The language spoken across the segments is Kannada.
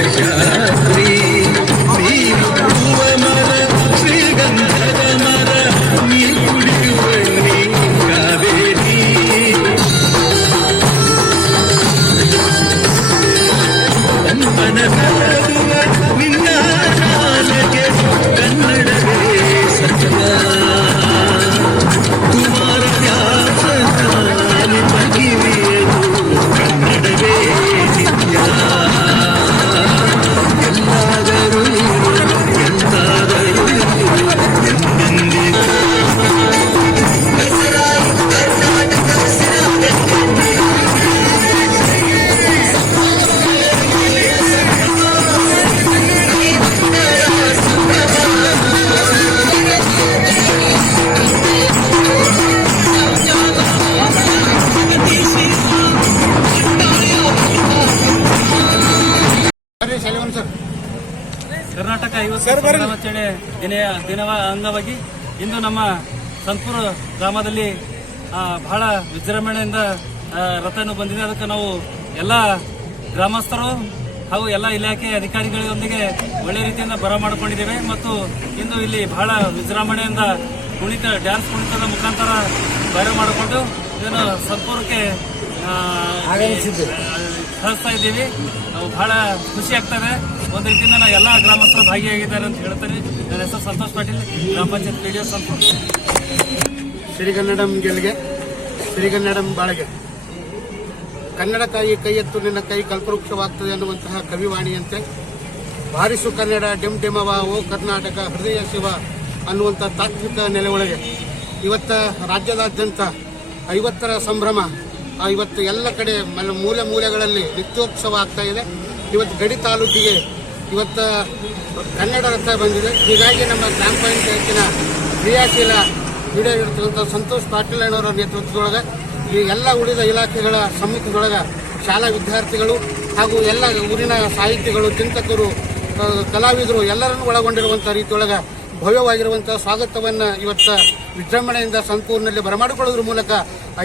ಶೇಷಾದ್ರಿ ನೀರು ಮರ ಶ್ರೀಗಂಧದ ಮರ ನೀ ಕುಡಿಯುವ ನೀ ಕಾವೇರಿ ಮನಸಾದುವ ನಿನ್ನ ಶಾಲೆಗೆ ಕನ್ನಡವೇ ಸತ್ಯ ಕುಮಾರ ವ್ಯಾಸ ಬಗಿರಿಯದು ಕನ್ನಡವೇ ನಿತ್ಯ ಎಲ್ಲಾದರೂ ಎಂದಾದರೂ ಎಂದೆಂದಿಗೂ ಕರ್ನಾಟಕ ದಿನದ ಅಂಗವಾಗಿ ಇಂದು ನಮ್ಮ ಸಂತೂರ ಗ್ರಾಮದಲ್ಲಿ ಬಹಳ ವಿಜೃಂಭಣೆಯಿಂದ ರಥವನ್ನು ಬಂದಿದೆ. ಅದಕ್ಕೆ ನಾವು ಎಲ್ಲ ಗ್ರಾಮಸ್ಥರು ಹಾಗೂ ಎಲ್ಲ ಇಲಾಖೆ ಅಧಿಕಾರಿಗಳೊಂದಿಗೆ ಒಳ್ಳೆ ರೀತಿಯಿಂದ ಬರಮಾಡಿಕೊಂಡಿದ್ದೇವೆ ಮತ್ತು ಇಂದು ಇಲ್ಲಿ ಬಹಳ ವಿಜೃಂಭಣೆಯಿಂದ ಡ್ಯಾನ್ಸ್ ಕುಣಿತದ ಮುಖಾಂತರ ಬರಮಾಡಿಕೊಂಡು ಇದನ್ನು ಸಂತೂರಕ್ಕೆ ಕಳಿಸ್ತಾ ಇದ್ದೀವಿ. ನಾವು ಬಹಳ ಖುಷಿ ಆಗ್ತದೆ. ಒಂದು ರೀತಿಯಿಂದ ನಾವು ಎಲ್ಲ ಗ್ರಾಮಸ್ಥರು ಭಾಗಿಯಾಗಿದ್ದಾರೆ ಅಂತ ಹೇಳ್ತಾರೆ. ನನ್ನ ಹೆಸರು ಸಂತೋಷ್ ಪಾಟೀಲ್, ಗ್ರಾಮ ಪಂಚಾಯತ್ ಪಿಡಿಒ ಸಂತೂರ. ಸಿರಿಗನ್ನಡಂ ಗೆಲ್ಗೆ ಸಿರಿಗನ್ನಡಂ ಬಾಳಗೆ ಕನ್ನಡ ಕಾಯಿ ಕೈ ಎತ್ತು ನಿನ್ನ ಕೈ ಕಲ್ಪವೃಕ್ಷವಾಗ್ತದೆ ಅನ್ನುವಂತಹ ಕವಿವಾಣಿಯಂತೆ ಬಾರಿಸು ಕನ್ನಡ ಡೆಮ್ ಡೆಮವ ಓ ಕರ್ನಾಟಕ ಹೃದಯ ಶಿವ ಅನ್ನುವಂಥ ತಾತ್ವಿಕ ನೆಲೆಯೊಳಗೆ ಇವತ್ತ ರಾಜ್ಯದಾದ್ಯಂತ 50ರ ಸಂಭ್ರಮ ಇವತ್ತು ಎಲ್ಲ ಕಡೆ ಮೂಲೆ ಮೂಲೆಗಳಲ್ಲಿ ನಿತ್ಯೋತ್ಸವ ಆಗ್ತಾ ಇದೆ. ಇವತ್ತು ಗಡಿ ತಾಲೂಕಿಗೆ ಇವತ್ತು ಕನ್ನಡ ರಥ ಬಂದಿದೆ. ಹೀಗಾಗಿ ನಮ್ಮ ಗ್ರಾಮ ಪಂಚಾಯತಿನ ಕ್ರಿಯಾಶೀಲ ಹಿಡಿದಿರ್ತಕ್ಕಂಥ ಸಂತೋಷ್ ಪಾಟೀಲ್ ಅವರ ನೇತೃತ್ವದೊಳಗೆ ಈ ಎಲ್ಲ ಉಳಿದ ಇಲಾಖೆಗಳ ಸಮ್ಮುಖದೊಳಗೆ ಶಾಲಾ ವಿದ್ಯಾರ್ಥಿಗಳು ಹಾಗೂ ಎಲ್ಲ ಊರಿನ ಸಾಹಿತಿಗಳು, ಚಿಂತಕರು, ಕಲಾವಿದರು ಎಲ್ಲರನ್ನೂ ಒಳಗೊಂಡಿರುವಂಥ ರೀತಿಯೊಳಗೆ ಭವ್ಯವಾಗಿರುವಂತಹ ಸ್ವಾಗತವನ್ನು ಇವತ್ತು ವಿಜೃಂಭಣೆಯಿಂದ ಸಂತೂರಿನಲ್ಲಿ ಬರಮಾಡಿಕೊಳ್ಳೋದ್ರ ಮೂಲಕ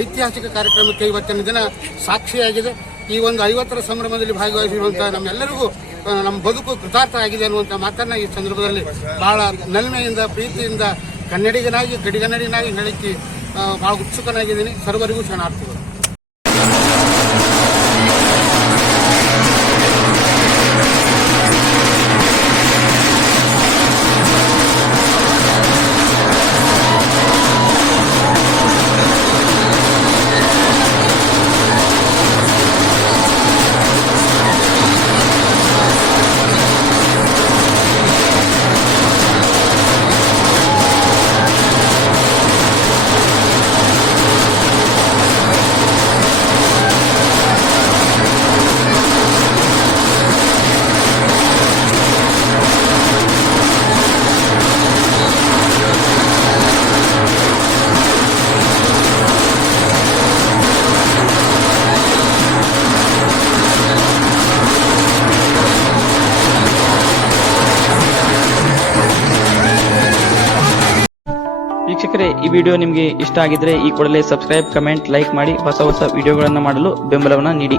ಐತಿಹಾಸಿಕ ಕಾರ್ಯಕ್ರಮಕ್ಕೆ ಇವತ್ತಿನ ದಿನ ಸಾಕ್ಷಿಯಾಗಿದೆ. ಈ ಒಂದು 50ರ ಸಂಭ್ರಮದಲ್ಲಿ ಭಾಗವಹಿಸಿರುವಂತಹ ನಮ್ಮೆಲ್ಲರಿಗೂ ನಮ್ಮ ಬದುಕು ಕೃತಾರ್ಥ ಆಗಿದೆ ಅನ್ನುವಂಥ ಮಾತನ್ನ ಈ ಸಂದರ್ಭದಲ್ಲಿ ಬಹಳ ನಲ್ಮೆಯಿಂದ, ಪ್ರೀತಿಯಿಂದ ಕನ್ನಡಿಗನಾಗಿ ಗಡಿಗನ್ನಡಿನಾಗಿ ಹೇಳಿಕೆ ಬಹಳ ಉತ್ಸುಕನಾಗಿದ್ದೀನಿ. ಸರ್ವರಿಗೂ ಶರಣಾರ್ಥಿಗಳು. ವೀಕ್ಷಕರೇ, ಈ ವಿಡಿಯೋ ನಿಮಗೆ ಇಷ್ಟ ಆಗಿದ್ರೆ ಈ ಕೂಡಲೇ ಸಬ್ಸ್ಕ್ರೈಬ್, ಕಮೆಂಟ್, ಲೈಕ್ ಮಾಡಿ ಹೊಸ ವಿಡಿಯೋಗಳನ್ನು ಮಾಡಲು ಬೆಂಬಲವನ್ನು ನೀಡಿ.